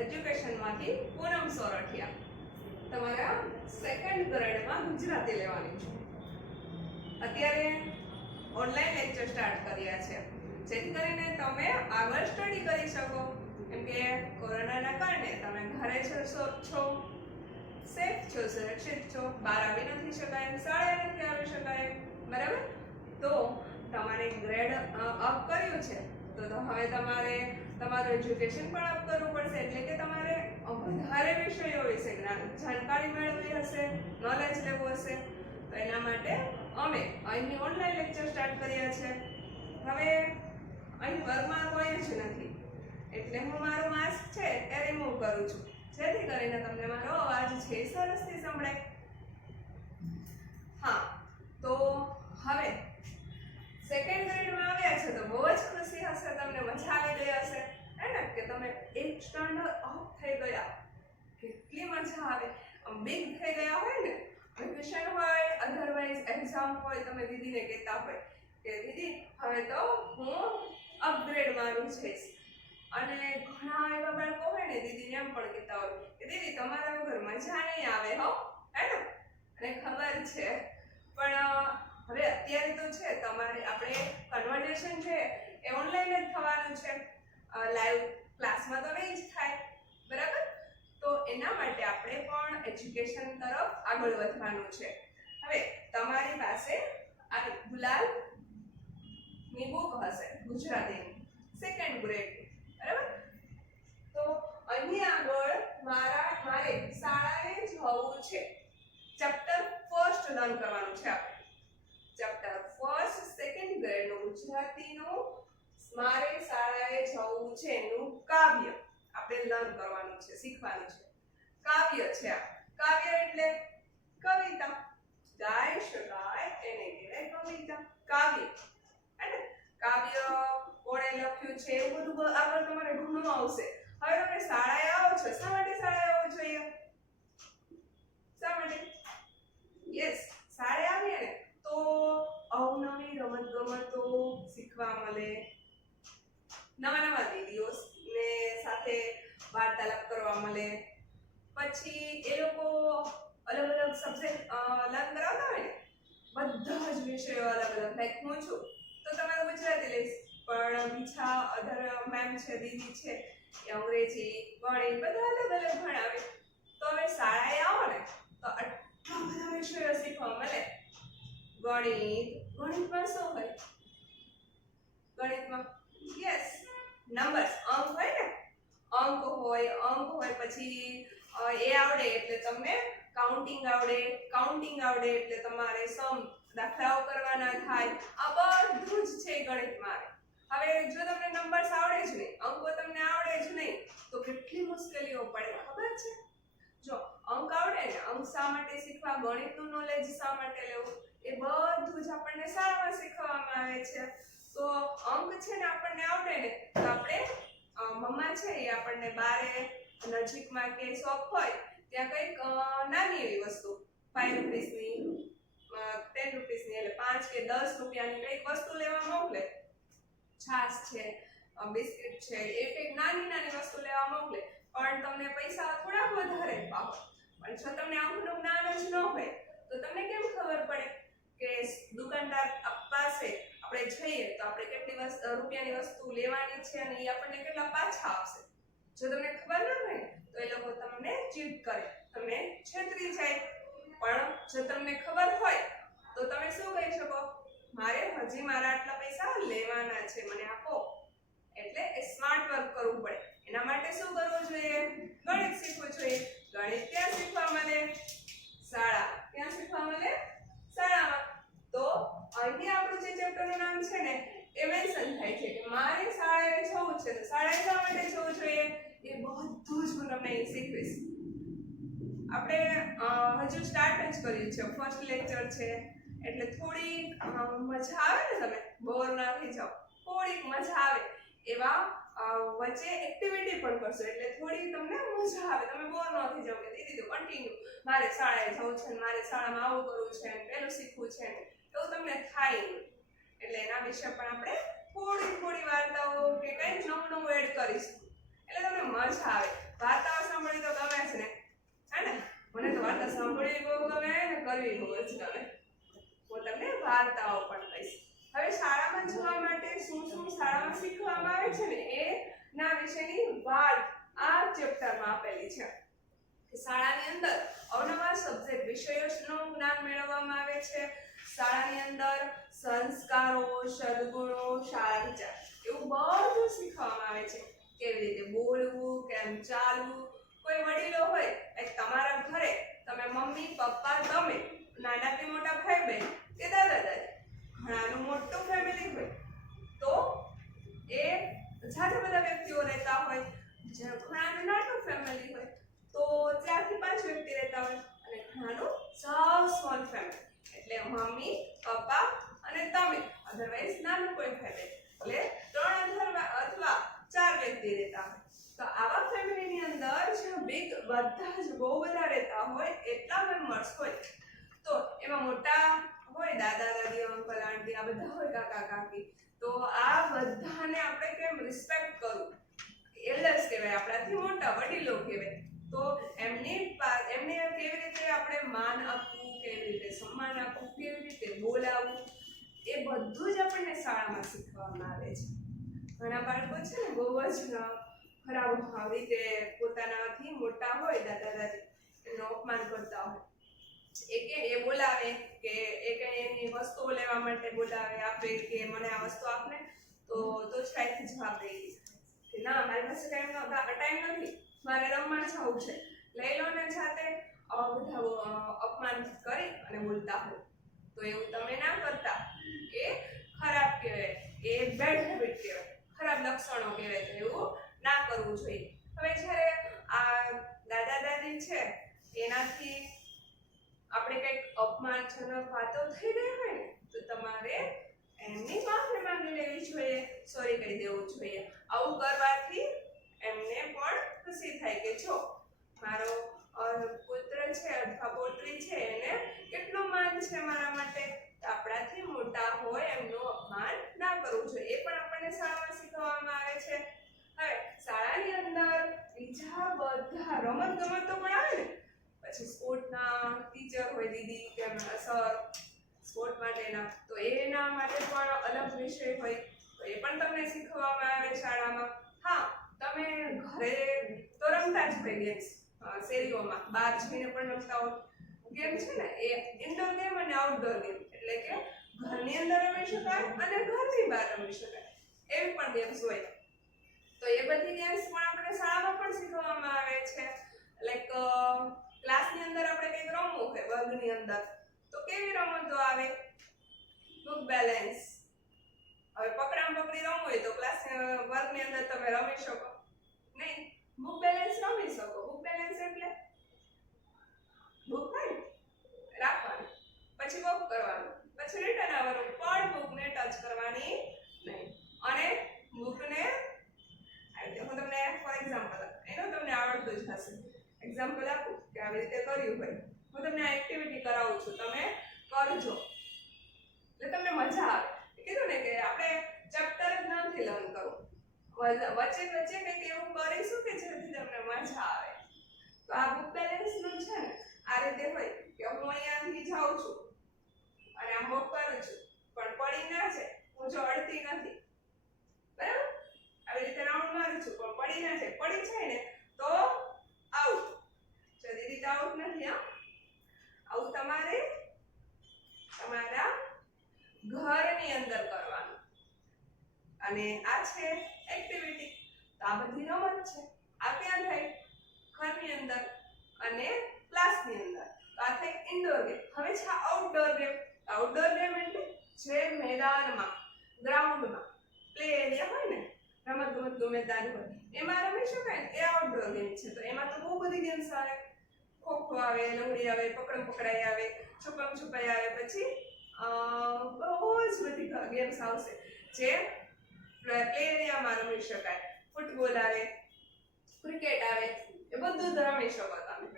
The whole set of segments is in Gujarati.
એજ્યુકેશનમાંથી પૂનમ સોરઠિયા. તમારા સેકન્ડ ગ્રેડમાં ગુજરાતી લેવાની છે. અત્યારે ઓનલાઈન લેક્ચર સ્ટાર્ટ કર્યા છે જેથી કરીને તમે આગળ સ્ટડી કરી શકો. કેમ કે કોરોનાના કારણે તમે ઘરે છો, સેફ છો, સુરક્ષિત છો, બહાર આવી નથી શકાય, શાળાએ નથી આવી શકાય, બરાબર? તો તમારે ગ્રેડ અપ કર્યું છે તો હવે તમારે તમારું એજ્યુકેશન પણ અપ કરવું પડશે. એટલે કે તમારે વધારે વિષયો વિશે જાણકારી મેળવવી હશે, નોલેજ લેવું હશે. તો એના માટે અમે અહીંની ઓનલાઈન લેક્ચર સ્ટાર્ટ કર્યા છે. હવે અહીં વર્ગમાં કોઈ જ નથી એટલે હું મારો માસ્ક છે એ રિમૂવ કરું છું જેથી કરીને તમને મારો અવાજ છે સરસથી સંભળાય. હા, તો હવે સેકન્ડ ગ્રેડમાં આવ્યા છે તો બહુ જ ખુશી હશે, તમને મજા આવી ગઈ હશે હે ને, કે તમે એક સ્ટાન્ડર્ડ અપ થઈ ગયા. કેટલી મજા આવે, બિગ થઈ ગયા હોય ને, વેકેશન હોય, અધરવાઇઝ એક્ઝામ હોય, તમે દીદીને કહેતા હોય કે દીદી હવે તો હું અપગ્રેડ મારું છે. અને ઘણા એવા બાળકો હોય ને દીદીને એમ પણ કહેતા હોય કે દીદી તમારા વગર મજા નહીં આવે હો, હે ને? અને ખબર છે પણ હવે અત્યારે તો છે તમારે આપણે કન્વર્ઝેશન છે એ ઓનલાઈન જ થવાનું છે, લાઈવ ક્લાસમાં તો નહીં જ થાય, બરાબર? તો એના માટે આપણે પણ એજ્યુકેશન તરફ આગળ વધવાનું છે. હવે તમારી પાસે આ ગુલાલની બુક હશે ગુજરાતીની સેકન્ડ ગ્રેડ, બરાબર? તો અહીં આગળ મારે શાળાએ જવું છે. ચેપ્ટર ફર્સ્ટ લર્ન કરવાનું છે આપણે. ચેપ્ટર ફર્સ્ટ સેકન્ડ ગ્રેડનું ગુજરાતીનું મારે શાળાએ જવું છે એનું કાવ્ય આપણે લર્ન કરવાનું છે, શીખવાનું છે. કાવ્ય છે આ. કાવ્ય એટલે કવિતા, ગાઈ શકાય એને કહેવાય કવિતા, કાવ્ય. અને કાવ્ય કોણે લખ્યું છે એવું બધું આગળ તમારે ઘણું આવશે. હવે તમે શાળાએ આવો છો, શા માટે શાળાએ આવવું જોઈએ? શા માટે? યસ, શાળાએ આવીએ ને તો અવનવી રમત ગમતો શીખવા મળે, નવા નવા દીદીઓ ને સાથે વાર્તાલાપ કરવા મળે. પછી એ લોકો અલગ અલગ સબ્જેક્ટ લર્ન કરાવતા હોય ને, બધા જ વિષયો અલગ અલગ. લાઈક હું છું તો તમારું ગુજરાતી લઈશ, પણ બીજા અધર મેમ છે, દીદી છે, એ અંગ્રેજી, ગણિત બધા અલગ અલગ ભણાવે. તો હવે શાળાએ આવો ને તો આટલા બધા વિષયો શીખવા મળે. ગણિતમાં શું હોય? ગણિતમાં યસ નંબર્સ, અંક હોય ને, અંક હોય પછી એ આવડે એટલે તમને કાઉન્ટિંગ આવડે એટલે તમારે સમ દાખલાઓ કરવાના થાય. આ બધું જ છે ગણિતમાં. હવે જો તમને નંબર્સ આવડે જ નહીં, અંકો તમને આવડે જ નહીં તો કેટલી મુશ્કેલીઓ પડે ખબર છે? જો અંક આવડે ને, અંક શા માટે શીખવા, ગણિતનું નોલેજ શા માટે લેવું, એ બધું જ આપણને શાળામાં શીખવવામાં આવે છે. તો અંક છે ને આપણને આવડે ને તો આપણે મમ્મા છે એ આપણને બારે નજીકમાં કે શોપ હોય ત્યાં કંઈક નાની એવી વસ્તુ 5 રૂપીસની 10 રૂપીસની એટલે 5 કે 10 રૂપિયાની કંઈક વસ્તુ લેવા મોકલે. છાશ છે, બિસ્કિટ છે, એ કંઈક નાની વસ્તુ લેવા મોકલે. પણ તમને પૈસા થોડાક વધારે પાવો, પણ જો તમને અંકનું જ્ઞાન જ ન હોય તો તમને કેમ ખબર પડે કે દુકાનદાર પાસે આપણે જઈએ તો આપણે કેટલી રૂપિયાની વસ્તુ લેવાની છે અને એ આપણને કેટલા પાછા આપશે? જો તમને ખબર ન હોય તો એ લોકો તમને ચીટ કરે, તમને છેતરી જાય. પણ જો તમને ખબર હોય તો તમે શું કહી શકો? મારે હજી મારા આટલા પૈસા લેવાના છે, મને આપો. એટલે એ સ્માર્ટ વર્ક કરવું પડે. એના માટે શું કરવું જોઈએ? ગણિત શીખવું જોઈએ. ગણિત ક્યાં શીખવા મળે? શાળા. ક્યાં શીખવા મળે? શાળામાં. તો અહીં આપણું જે ચેપ્ટરનું નામ છે ને એ મેન્શન થાય છે કે મારે શાળાએ જવું છે. તો શાળાએ શા માટે જવું જોઈએ એ બધું જ હું તમને અહીં શીખવીશ. આપણે હજુ સ્ટાર્ટ જ કર્યું છે, ફર્સ્ટ લેક્ચર છે એટલે થોડી મજા આવે ને, તમે બોર ના થઈ જાઓ, થોડીક મજા આવે એવા વચ્ચે એક્ટિવિટી પણ કરશો એટલે થોડી તમને મજા આવે, તમે બોર ન થઈ જાઓ કે દીદી તો કન્ટિન્યુ મારે શાળાએ જવું છે, મારે શાળામાં આવું કરવું છે, પેલું શીખવું છે, એવું તમને થાય નહીં. એટલે એના વિશે પણ આપણે થોડી વાર્તાઓ કે કંઈક નવું એડ કરીશું એટલે તમને મજા આવે. વાર્તાઓ સાંભળવી તો ગમે છે ને, હે ને? મને તો વાર્તા સાંભળવી બહુ ગમે ને કરવી બહુ જ ગમે. હું તમને વાર્તાઓ પણ કહીશ. હવે શાળામાં જવા માટે શું શું શાળામાં શીખવામાં આવે છે ને એના વિશેની વાત આ ચેપ્ટરમાં આપેલી છે. શાળાની અંદર અવનવા સબ્જેક્ટ વિષયોનું જ્ઞાન મેળવવામાં આવે છે. શાળાની અંદર સંસ્કારો, સદગુણો, શાળા વિચાર એવું બધું શીખવામાં આવે છે. કેવી રીતે બોલવું, કેમ ચાલવું. કોઈ વડીલો હોય, એક તમારા ઘરે તમે મમ્મી, પપ્પા, તમે નાનાથી મોટા ભાઈ બહેન કે દાદા દાદી, ઘણાનું મોટું ફેમિલી હોય તો એ જાજા બધા વ્યક્તિઓ રહેતા હોય. ઘણાનું નાનું ફેમિલી હોય તો 4 થી 5 વ્યક્તિ રહેતા હોય, અને ઘણાનું સાવ સ્મોલ ફેમિલી એટલે મમ્મી, પપ્પા અને તમે, અધરવાઇઝ નાનું કોઈ ફેમિલી એટલે 3 અથવા 4 વ્યક્તિ રહેતા હોય. તો આવા ફેમિલીની અંદર જે બિગ બધા જ બહુ બધા રહેતા હોય એટલા મેમ્બર્સ હોય તો એમાં મોટા હોય દાદા દાદી, અંકલ આંટી આ બધા હોય, કાકા કાકી, તો આ બધાને આપણે કેમ રિસ્પેક્ટ કરવું, એલ્ડર્સ કહેવાય, આપણાથી મોટા વડીલો કહેવાય. તો એમને કેવી રીતે આપણે માન આપવું, કેવી રીતે સન્માન આપવું, કેવી રીતે બોલાવવું, એ બધું જ આપણને શાળામાં શીખવામાં આવે છે. ઘણા બાળકો છે ને બહુ જ ખરાબ રીતે પોતાનાથી મોટા હોય દાદા દાદી એનું અપમાન કરતા હોય. એ બોલાવે કે એની વસ્તુઓ લેવા માટે બોલાવે, આપે કે મને આ વસ્તુ આપને, તો શાયદથી જવાબ દઈ કે ના મારી પાસે ટાઈમ નથી, મારે રમવા જવું છે, લઈ લો ને જાતે. બધા અપમાન કરી અને બોલતા હોય. તો એવું તમે ના કરતા, એ ખરાબ કહેવાય, એ બેડ હેબિટ કહેવાય, ખરાબ લક્ષણો કહેવાય. તો એવું ના કરવું જોઈએ. હવે જ્યારે આ દાદા દાદી છે એનાથી આપણે કંઈક અપમાનજનક વાતો થઈ ગઈ હોય ને તો તમારે એમની માફી માંગી લેવી જોઈએ, સોરી કહી દેવું જોઈએ. આવું કરવાથી એમને પણ ખુશી થાય કે જો મારો પુત્ર છે અથવા પુત્રી છે એને કેટલું માન છે મારા માટે. આપણાથી મોટા હોય એમનું અપમાન ના કરવું જોઈએ. એ પણ આપણને શાળામાં શીખવવામાં આવે છે. હવે શાળાની અંદર બીજા બધા રમત ગમતો પણ આવે ને, પછી સ્પોર્ટના ટીચર હોય, દીદી કે સર સ્પોર્ટ માટેના, તો એના માટે પણ અલગ વિષય હોય, તો એ પણ તમને શીખવવામાં આવે શાળામાં. હા, તમે ઘરે તો રમતા જ હોય ગેમ્સ, શેરીઓમાં બહાર જઈને પણ રમતા હોય. ગેમ છે ને એ ઇન્ડોર ગેમ અને આઉટડોર ગેમ, એટલે કે ઘરની અંદર રમી શકાય અને ઘરની બહાર રમી શકાય એવી પણ ગેમ્સ હોય. તો એ બધી ગેમ્સ પણ આપણે શાળામાં પણ શીખવવામાં આવે છે. લાઈક ક્લાસની અંદર આપણે કંઈક રમવું હોય વર્ગની અંદર, તો કેવી રમતો આવે? Book balance. હવે પકડામ પકડી રમવું હોય તો ક્લાસ વર્ગની અંદર તમે રમી શકો નહીં, બુક બેલેન્સ રમી શકો. બુક બેલેન્સ એટલે બુક હોય રાખવાની, પછી વોક કરવાનું, પછી રિટર્ન આવવાનું, પણ બુકને ટચ કરવાની નહીં. અને બુકને હું તમને ફોર એક્ઝામ્પલ એનો તમને આવડતું જ હશે, એક્ઝામ્પલ આપું કે આવી રીતે કર્યું હોય. હું તમને આ એક્ટિવિટી કરાવું છું, તમે કરજો એટલે તમને મજા આવે. કીધું ને કે આપણે ચેપ્ટર જ નથી લર્ન કરવું, વચ્ચે વચ્ચે કંઈક એવું કરીશું કે જેથી તમને મજા આવે. તો આ બુક બેલેન્સનું છે ને આ રીતે હોય કે હું અહીંયાથી જાઉં છું અને આમ વોક કરું છું, પણ પડી ના છે, હું જો અડતી નથી, બરાબર? આવી રીતે રાઉન્ડ મારું છું પણ પડી ના છે, પડી જાય ને તો આઉટ. જલ્દી રીતે આઉટ નથી. હા, આવું તમારે તમારા ઘરની અંદર કરવાનું. અને આ છે એક્ટિવિટી. તો આ બધી રમત છે, આ ક્યાં થાય? ઘરની અંદર અને ક્લાસની અંદર. તો આ થાય ઇન્ડોર ગેમ. હવે છે આઉટડોર ગેમ. આઉટડોર ગેમ એટલે જે મેદાનમાં, ગ્રાઉન્ડમાં, પ્લે એરિયા હોય ને, રમતગમતનું મેદાન હોય એમાં રમી શકાય ને, એ આઉટડોર ગેમ છે. તો એમાં તો બહુ બધી ગેમ્સ આવે. ખોખો આવે, લંગડી આવે, પકડમ પકડાઈ આવે, છુપમ છુપાઈ આવે, પછી બહુ જ બધી ગેમ્સ આવશે જે પ્લે એરિયામાં રમી શકાય. ફૂટબોલ આવે, ક્રિકેટ આવે, એ બધું જ રમી શકો તમે.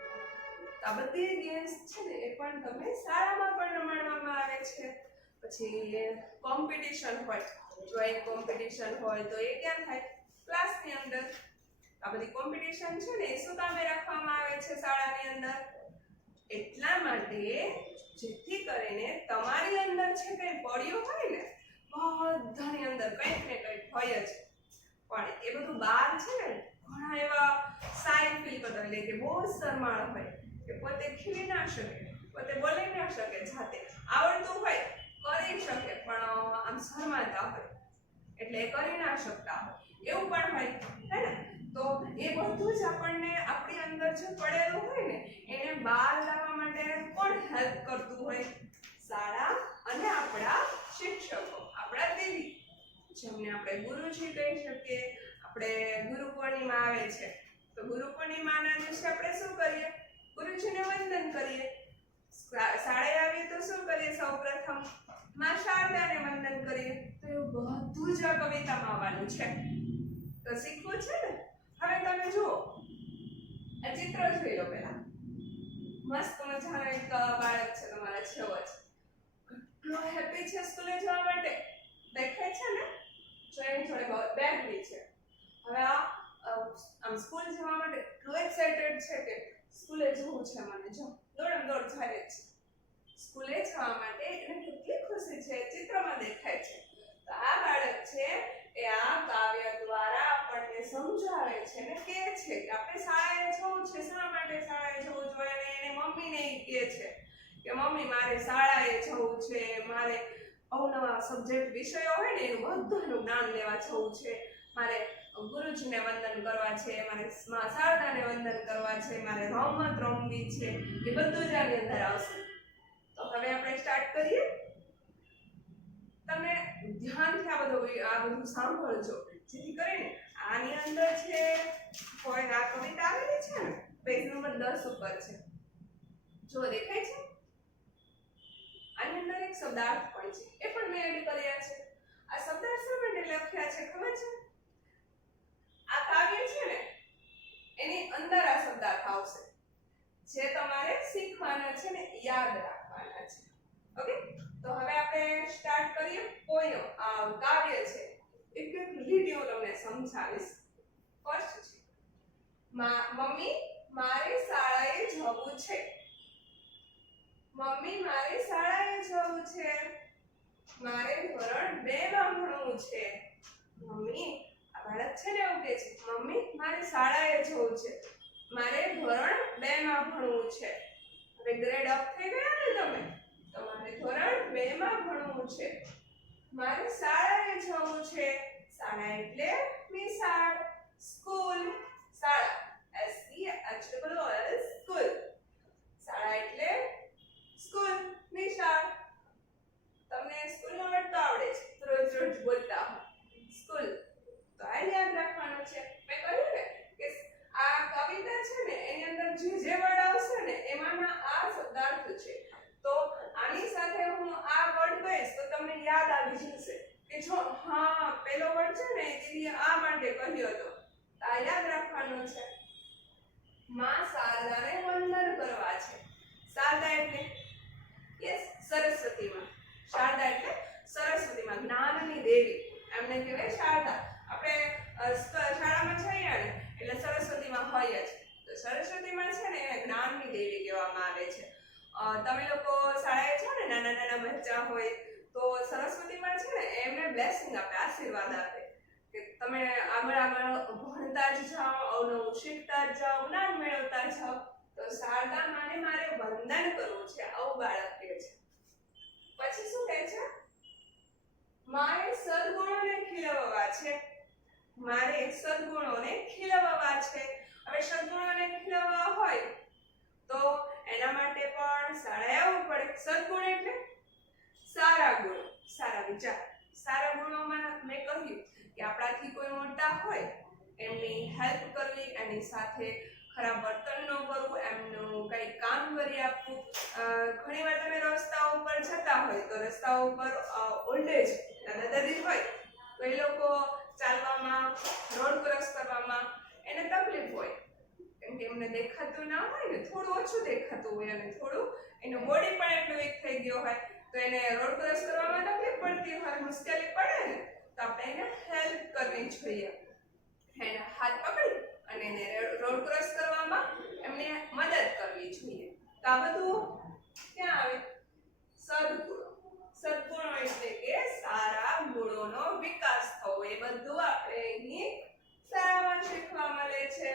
આ બધી ગેમ્સ છે ને એ પણ તમે શાળામાં પણ રમાડવામાં આવે છે. પછી કોમ્પિટિશન હોય, ડ્રોઈંગ કોમ્પિટિશન હોય તો એ ક્યાં થાય? ક્લાસની અંદર. આ બધી કોમ્પિટિશન છે ને એ શું કામે રાખવામાં આવે છે શાળાની અંદર? એટલા માટે જેથી કરીને તમારી અંદર છે કંઈ પડ્યું હોય ને, બધાની અંદર કંઈક ને કંઈક હોય જ, પણ એ બધું બહાર છે ને ઘણા એવા સાઈ ફીલ કરતા હોય કે બહુ શરમાળ હોય કે પોતે ખીલી ના શકે, પોતે બોલી ના શકે, જાતે આવડતું હોય કરી શકે પણ આમ શરમાતા હોય એટલે એ કરી ના શકતા હોય, એવું પણ હોય હે ને? તો એ બધું જ આપણને આપણી અંદર જે પડેલું હોય ને એને બહાર લાવવા માટે કોણ હેલ્પ કરતું હોય? શાળા અને આપણા શિક્ષકો, આપણા દીદી, જેમને આપણે ગુરુજી કહી શકીએ. આપણે ગુરુ પૂર્ણિમા આવે છે તો ગુરુ પૂર્ણિમાના દિવસે આપણે શું કરીએ? ગુરુજીને વંદન કરીએ. શાળાએ આવીએ તો શું કરીએ? સૌપ્રથમ માં શારદાને વંદન કરીએ. તો એવું બધું જ આ કવિતામાં આવવાનું છે, તો શીખવું છે ને? હવે તમે જુઓ, આ ચિત્ર જોઈ લો પહેલા. મસ્ત મજાનો એક બાળક છે તમારા જેવો જ, કેટલો હેપી છે સ્કૂલે જવા માટે, દેખાય છે ને? જો એની જોડે બેગ બી છે. હવે આમ સ્કૂલ જવા માટે એટલો એક્સાઇટેડ છે કે સ્કૂલે જવું છે મને, જો દોડમ દોડ જાય છે સ્કૂલે જવા માટે, એને કેટલી ખુશી છે ચિત્રમાં દેખાય છે. તો આ બાળક છે એ આ કાવ્ય દ્વારા આપણને સમજાવે છે ને કહે છે કે આપણે શાળાએ જવું છે. શા માટે શાળાએ જવું જોઈએ? અને એને મમ્મીને કહે છે કે મમ્મી મારે શાળાએ જવું છે, મારે અવનવા સબ્જેક્ટ વિષયો હોય ને એનું બધાનું જ્ઞાન લેવા જવું છે, મારે ગુરુજીને વંદન કરવા છે, મારે માં શારદાને વંદન કરવા છે, મારે રમત રમવી છે, એ બધું જ આની અંદર આવશે. તો હવે આપણે સ્ટાર્ટ કરીએ. તમે ધ્યાનથી આ બધું સાંભળજો, જેથી કરીને આની અંદર છે કોઈ આ કવિતા આવેલી છે ને પેજ નંબર 10 ઉપર છે, જો દેખાય છે? આની અંદર એક શબ્દાર્થ પણ છે, એ પણ મેં એડ કર્યા છે. આ શબ્દાર્થ શા માટે લખ્યા છે ખબર છે? આ કાવ્ય છે ને એની અંદર આ શબ્દાર્થ આવશે જે તમારે શીખવાના છે ને યાદ રાખવાના છે. ઓકે, તો હવે આપણે સ્ટાર્ટ કરીએ. પોયમ કાવ્ય છે, એક એક લીટીઓ તમને સમજાવીશ. ફર્સ્ટ છે મમ્મી મારે શાળાએ જવું છે. મમ્મી મારે શાળાએ જવું છે, મારે ધોરણ 2 માં ભણવું છે. મમ્મી, આ બાળક છે ને એવું કહે છે, મમ્મી મારે શાળાએ જવું છે, મારે ધોરણ 2 માં ભણવું છે. હવે ગ્રેડ અપ થઈ ગયા ને તમે, તો મારે ધોરણ 2 માં ભણવું છે, મારે શાળાએ જવું છે. શાળા એટલે નિશાળ, સ્કૂલ. શાળા SCHOOL, સ્કૂલ. શાળા એટલે સ્કૂલ, નિશાળ. તમને સ્કૂલનો વર્ડ તો આવડે છે, રોજ રોજ બોલતા હોય સ્કૂલ, તો આ યાદ રાખવાનું છે. મેં કહ્યું ને કે આ કવિતા છે ને એની અંદર જે વર્ડ આવશે ને એમાંના આ શબ્દાર્થ છે. તો આની સાથે હું આ વર્ડ કહીશ તો તમને યાદ આવી જશે કે જો હા પેલો વર્ડ છે ને દીદીએ આ માટે કહ્યો હતો, આ યાદ રાખવાનું છે. માં શારદાને વંદન કરવા છે. શારદા એટલે યસ સરસ્વતી માં. શારદા એટલે સરસ્વતી માં, જ્ઞાનની દેવી, એમને કહેવાય શારદા. આપણે શાળામાં જઈએ ને એટલે સરસ્વતી માં હોય જ, તો સરસ્વતી માં છે ને એને જ્ઞાનની દેવી કહેવામાં આવે છે. તમે લોકો શાળાએ છો ને, નાના નાના બચ્ચા હોય તો સરસ્વતી માં છે ને એમને બ્લેસિંગ આપે, આશીર્વાદ આપે કે તમે આગળ આગળ ભણતા જ જાઓ, અવનવું શીખતા જ જાઓ, જ્ઞાન મેળવતા જાઓ. તો શારદા માને મારે વંદન કરવું છે, આવું બાળક કહે છે. પછી શું કહે છે? મારે સદગુણોને ખીલવવા છે. મારે સદગુણોને ખીલવવા છે. હવે સદગુણોને ખીલવવા હોય તો એના માટે પણ શાળાએ આવવું પડે. સદગુણ એટલે સારા ગુણો, સારા વિચાર. સારા ગુણોમાં મેં કહ્યું કે આપણાથી કોઈ મોટા હોય એમની હેલ્પ કરવી, એની સાથે ખરાબ વર્તન ન કરવું, એમનું કંઈ કામ કરી આપવું. ઘણીવાર તમે રસ્તાઓ ઉપર જતા હોય તો રસ્તાઓ ઉપર ઓલ્ડ એજ દાદા દાદી હોય તો એ લોકો ચાલવામાં, રોડ ક્રોસ કરવામાં એને તકલીફ હોય, કેમ કે એમને દેખાતું ના હોય ને, થોડું ઓછું દેખાતું હોય અને થોડું એનું બોડી પણ એટલું વીક થઈ ગયો હોય તો એને રોડ ક્રોસ કરવામાં તકલીફ પડતી હોય, મુશ્કેલી પડે ને, તો આપણે એને હેલ્પ કરવી જોઈએ. એના હાથ પકડી અને તો આ બધું ક્યાં આવે? સદગુણો. સદગુણો એટલે કે સારા ગુણોનો વિકાસ થવો. એ બધું આપણે અહીં શાળામાં શીખવા મળે છે.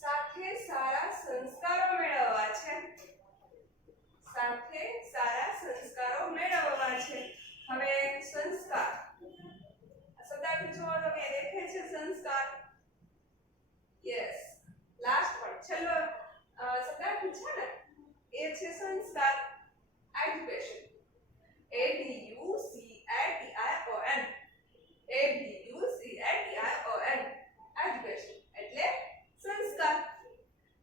સાથે સારા સંસ્કારો મેળવવા છે. સાથે સારા સંસ્કારો મેળવવા છે. હવે સંસ્કાર શબ્દાર્થ જો તમે દેખે છે સંસ્કાર. યસ, લાસ્ટ વર્ડ છેલ્લો શબ્દાર્થ છે ને એ છે સંસ્કાર. એજ્યુકેશન. education. education એજ્યુકેશન એટલે સંસ્કાર.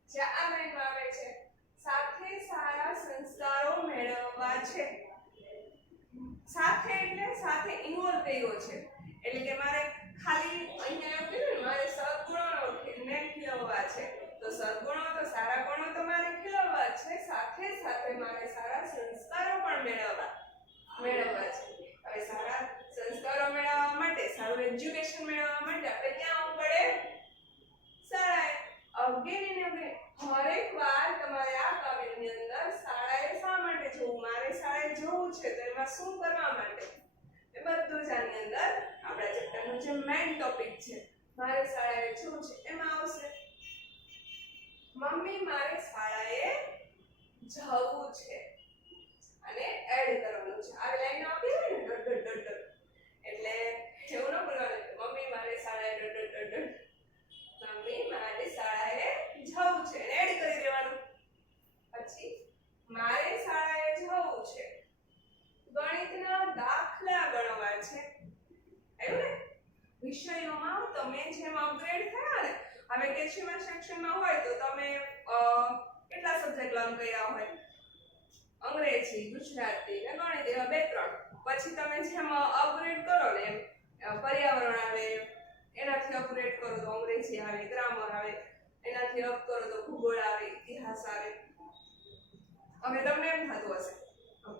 જ્યાં આ લાઈનમાં આવે છે સાથે સારા સંસ્કારો મેળવવા છે. સાથે એટલે સાથે ઇન્વોલ્વ કર્યો છે. એટલે કે મારે ખાલી અહીંયા એવું કીધું ને મારે સદગુણોનો ને ખીલવવા છે. તો સદગુણો તો સારા ગુણો તો મારે ખીલવવા છે. સાથે સાથે મારે સારા સંસ્કારો પણ મેળવવા છે. હવે સારા સંસ્કારો મેળવવા માટે, સારું એજ્યુકેશન મેળવવા માટે આપણે ક્યાં આવવું પડે? શાળાએ. અગેન હરેક વાર તમારે આ કાવ્યની અંદર શાળાએ શા માટે જવું, મારે શાળાએ જવું છે તો એમાં શું કરવા માટે, એ બધું જ આની અંદર આપણા ચેપ્ટરનો જે મેઇન ટોપિક છે મારે શાળાએ જવું છે એમાં આવશે. મમ્મી મારે શાળાએ જવું છે અને એડ કરવાનું છે. આ લાઈન આપી હોય ને ડટ ડટ ડટ એટલે એવું ન બોલવાનું મમ્મી મારે શાળાએ ડટ ડટ ડટ. મમ્મી મારે શાળાએ જવું છે અને એડ કરી દેવાનું. પછી મારે શાળાએ જવું છે, ગણિતના દાખલા ગણવા છે. આવ્યું ને? વિષયોમાં તમે જેમ અપગ્રેડ થયા ને, હવે કેશીમાં સેક્શનમાં હોય તો તમે કેટલા સબ્જેક્ટ લર્ન કર્યા હોય? અંગ્રેજી, ગુજરાતી ને ગણિત, એવા 2-3. પછી તમે જેમ અપગ્રેડ કરો ને એમ પર્યાવરણ આવે, એનાથી અપગ્રેડ કરો તો અંગ્રેજી આવે, ગ્રામર આવે, એનાથી અપ કરો તો ભૂગોળ આવે, ઇતિહાસ આવે. હવે તમને એમ થતું હશે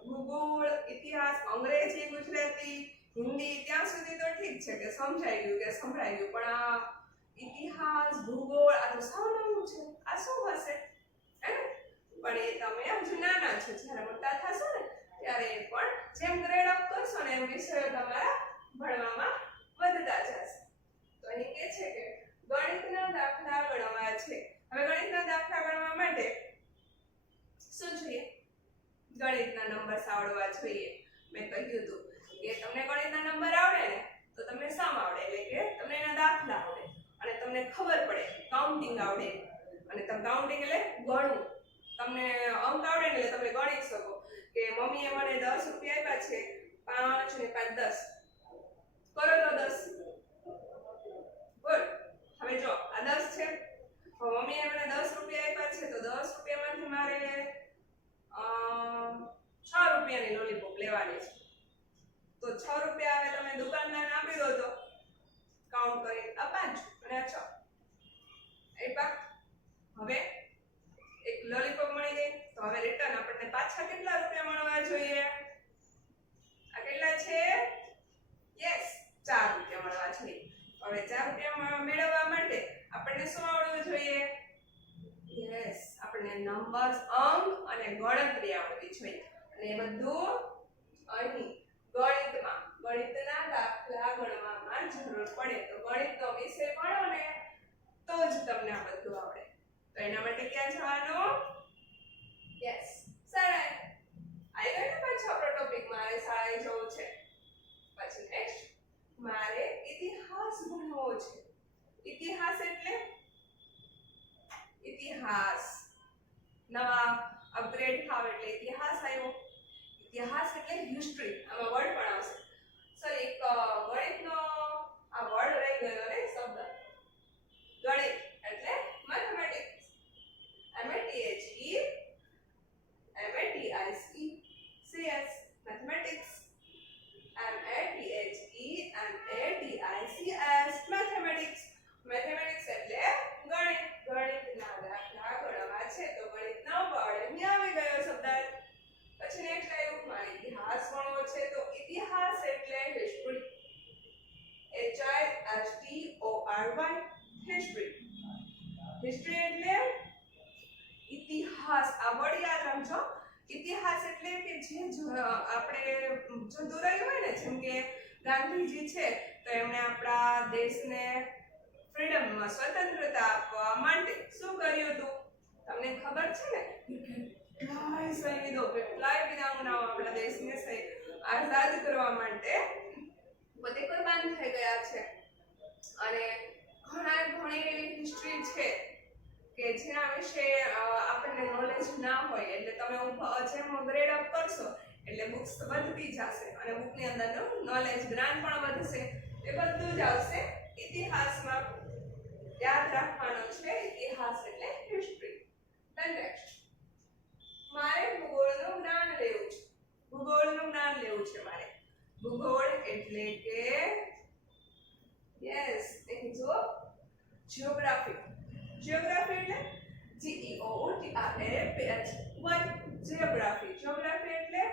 ભૂગોળ, ઇતિહાસ, અંગ્રેજી, ગુજરાતી, હિન્દી ત્યાં સુધી તો ઠીક છે કે સમજાઈ ગયું કે સંભળાઈ ગયું, પણ આ ઇતિહાસ, ભૂગોળ આ તો સાવ નવું છે. આ શું હશે? હે ને? પણ એ તમે હજુ નાના છો, જ્યારે મોટા થશો ને ત્યારે એ પણ જેમ ગ્રેડ અપ કરશો ને એમ વિષયો તમારા ભણવામાં વધતા જશે. તો અહીં કહે છે કે ગણિતના દાખલા ગણવા છે. હવે ગણિતના દાખલા ગણવા માટે શું જોઈએ? ગણિતના નંબર્સ આવડવા જોઈએ. મેં કહ્યું હતું કે તમને ગણિતના નંબર આવડે ને તો તમને સમ આવડે, એટલે કે તમને એના દાખલા આવડે અને તમને ખબર પડે કાઉન્ટિંગ આવડે. અને તમે કાઉન્ટિંગ એટલે ગણવું. તમને અંક આવડે ને એટલે તમે ગણી શકો કે મમ્મીએ મને 10 રૂપિયા આપ્યા છે, 5 ને 5 10. કરો તો 10. ગુડ. હવે જો આ 10 છે, મમ્મીએ મને 10 રૂપિયા આપ્યા છે તો 10 રૂપિયામાંથી મારે 6 રૂપિયાની લોલીપોપ લેવાની છે. તો 6 રૂપિયા હવે તમે દુકાનદારને આપી દો તો કાઉન્ટ કરી આ 5 અને આ 6 આપ્યા. હવે એક લોલીપોપ મળી ગઈ તો હવે રિટર્ન આપણને પાછા કેટલા રૂપિયા મળવા જોઈએ? આ કેટલા છે? યસ, 4 રૂપિયા મળવા જોઈએ. હવે 4 રૂપિયા મેળવવા માટે આપણને શું આવડવું જોઈએ? યસ, આપણને નંબર્સ, અંક અને ગણતરી આવડવી જોઈએ. અને એ બધું અહીં ગણિતમાં, ગણિતના દાખલા ગણવામાં જરૂર પડે. તો ગણિતનો વિષય ભણો ને તો જ તમને આ બધું આવડે. તો એના માટે ક્યાં જવાનું? યસ, શાળાએ. આવી ગયો ને પાછો આપણો ટોપિક, મારે શાળાએ જવું છે. પછી નેક્સ્ટ મારે ઇતિહાસ ભણવો છે. ઇતિહાસ એટલે ઇતિહાસ નવા અપગ્રેડ થાવ એટલે ઇતિહાસ આવ્યો. ઇતિહાસ એટલે હિસ્ટ્રી. આમાં વર્ડ પણ આવશે. સર એક ગણિતનો આ વર્ડ રહી ગયો ને શબ્દ. ગણિત એટલે mathematics. METHEMATICS mathematics. METHEMATICS mathematics. Mathematics એટલે ગણિત. ગણિતના દાખલા ગણવા છે તો ગણિત ન આવડે અહીં આવી ગયો શબ્દ. પછી નેક્સ્ટ આવ્યું મારે ઇતિહાસ ભણવો છે તો ઇતિહાસ એટલે હિસ્ટ્રી. HISTORY history. હિસ્ટ્રી એટલે ઇતિહાસ. આ વર્ડ યાદ રાખજો. ઇતિહાસ એટલે કે જે આપણે જતું રહ્યું હોય ને, જેમ કે ગાંધીજી છે તો એમણે આપણા દેશને ફ્રીડમમાં સ્વતંત્રતા આપવા માટે શું કર્યું હતું તમને ખબર છે ને? કેટલાય સૈનિકો, કેટલાય વીરાંગનાઓ આપણા દેશને આઝાદ કરવા માટે પોતે કુરબાન થઈ ગયા છે. અને ઘણી એવી હિસ્ટ્રી છે કે જેના વિશે આપણને નોલેજ ના હોય, એટલે તમે જેમ ગ્રેડ અપ કરશો એટલે બુક્સ વધતી જશે અને બુકની અંદરનું નોલેજ જ્ઞાન પણ વધશે. એ બધું જ આવશે ઇતિહાસમાં. યાદ રાખવાનું છે ઇતિહાસ એટલે હિસ્ટ્રી. ધેન નેક્સ્ટ મારે ભૂગોળનું જ્ઞાન લેવું છે. ભૂગોળનું જ્ઞાન લેવું છે મારે. ભૂગોળ એટલે કે યસ અહીં જો જીઓગ્રાફી. જીઓગ્રાફી એટલે GEOGRAPH જીઓગ્રાફી. જીઓગ્રાફી એટલે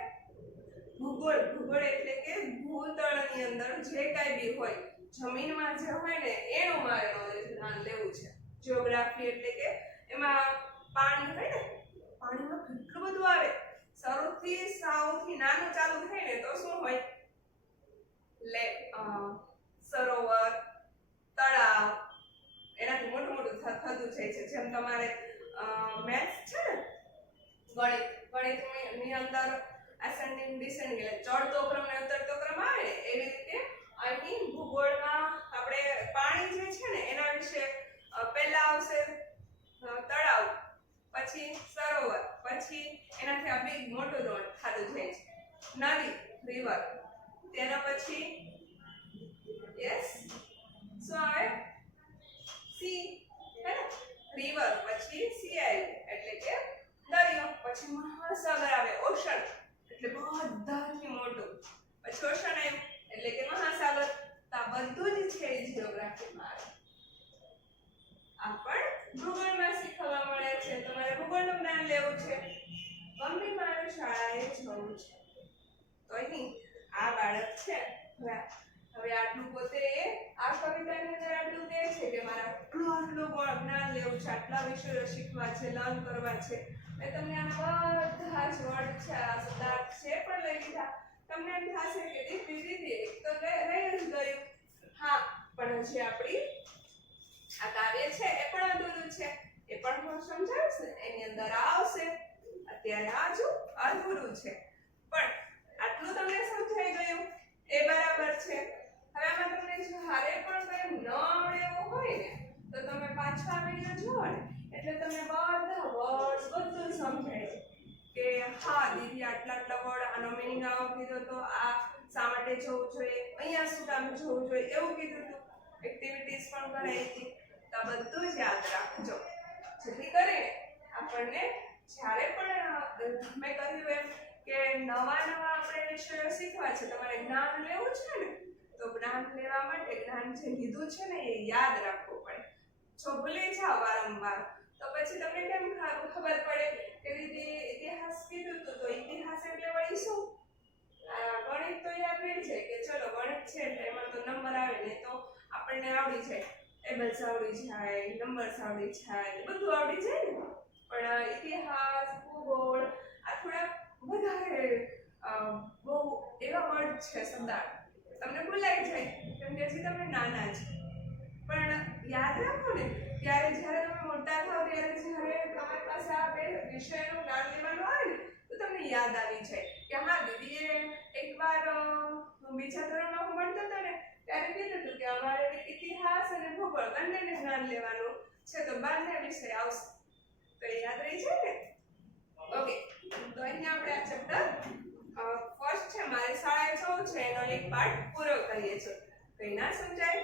ભૂગોળ. ભૂગોળ એટલે કે ભૂતળની અંદર જે કાંઈ બી હોય, જમીનમાં જે હોય ને એનું મારે નોલેજ જ્ઞાન લેવું છે. જીઓગ્રાફી એટલે કે એમાં પાણી હોય ને, પાણીમાં કેટલું બધું આવે. સૌથી નાનું ચાલુ થાય ને તો શું હોય? સરોવર, તળાવ, એનાથી મોટું મોટું થતું જાય છે. જેમ તમારે મેથ્સ છે ને, ગણિતની અંદર એસેન્ડિંગ ડિસેન્ડિંગ એટલે ચડતો ક્રમ ને ઉતરતો ક્રમ આવે ને, એવી રીતે અહીં ભૂગોળમાં આપણે પાણી જે છે ને એના વિશે પહેલા આવશે તળાવ, પછી સરોવર, પછી એનાથી આ બig મોટું રોડ થતું જાય છે, નદી, રિવર. તેના પછી યસ શું આવે? સી, હે ને? રિવર પછી સી આવી એટલે કે દરિયો. પછી મહાસાગર આવે, ઓશન એટલે બધાથી મોટું. પછી ઓશન આવ્યું એટલે કે મહાસાગર. તો આ બધું જ છે જીઓગ્રાફીમાં આવે. આ પણ ભૂગોળમાં શીખવા મળે છે. તમારે ભૂગોળનું જ્ઞાન લેવું છે. મમ્મી મારે શાળાએ જવું છે. તો અહીં આ બાળક છે, હવે આટલું પોતે આ કવિતાની અંદર આટલું કહે છે કે મારે આટલું જ્ઞાન લેવું છે, આટલા વિષયો શીખવા છે, લર્ન કરવા છે. એ તમને આના બધા જ વર્ડ છે, આ શબ્દાર્થ છે પણ લઈ લીધા. તમને એમ થશે કે દીદી એક તો રહી જ ગયું. હા, પણ હજી આપણી આ કાવ્ય છે એ પણ અધૂરું છે. એ પણ હું સમજાવીશ ને, એની અંદર આવશે. અત્યારે આજુ અધૂરું છે, પણ આટલું તમને સમજાઈ ગયું એ બરાબર છે. હવે આમાં તમને જ્યારે પણ કંઈ ન આવડે એવું હોય ને તો તમે પાછા વિડિયો જુઓ ને એટલે તમને બધા વર્ડ્સ બધું સમજાય કે હા દીદી આટલા વર્ડ આનો મીનિંગ આવો કીધો તો આ શા માટે જવું જોઈએ, અહીંયા શું કામ જવું જોઈએ એવું કીધું હતું. એક્ટિવિટીઝ પણ કરાઈ હતી. તો બધું જ યાદ રાખજો, જેથી કરીને આપણને જ્યારે પણ મેં કહ્યું એમ કે નવા આપણે વિષયો શીખવા છે, તમારે જ્ઞાન લેવું છે ને, તો જ્ઞાન લેવા માટે જ્ઞાન જે લીધું છે ને એ યાદ રાખવું પડે. જો ભૂલી જાઓ વારંવાર તો પછી તમને કેમ ખબર પડે કે દીદી ઇતિહાસ કીધું હતું તો ઇતિહાસ એટલે વળી શું? ગણિત તો યાદ રહી જાય કે ચલો ગણિત છે એટલે એમાં તો નંબર આવે ને તો આપણને આવડી જાય, ટેબલ્સ આવડી જાય, નંબર્સ આવડી જાય, બધું આવડી જાય ને. પણ ઇતિહાસ, ભૂગોળ આ થોડા વધારે બહુ એવા વર્ડ છે શબ્દાર્થ તમને ભૂલાઈ જાય કેમ કે હજી તમે નાના છો. પણ યાદ રાખો ને ત્યારે જ્યારે તમે મોટા થાવ ત્યારે જ્યારે તમારી પાસે આ બે વિષયનું જ્ઞાન લેવાનું આવે ને તો તમને યાદ આવી જાય કે હા દીદીએ એકવાર બીજા ધોરણમાં હું ભણતો હતો ને ત્યારે કીધું હતું કે અમારે ઇતિહાસ અને ભૂગોળ બંનેને જ્ઞાન લેવાનું છે તો બંને વિષય આવશે. તો એ યાદ રહી જાય ને. ઓકે, તો અહીંયા આપણે આ ચેપ્ટર ફર્સ્ટ છે મારે શાળાએ જવું છે એનો એક પાર્ટ પૂરો કરીએ છીએ. કઈ ના સમજાય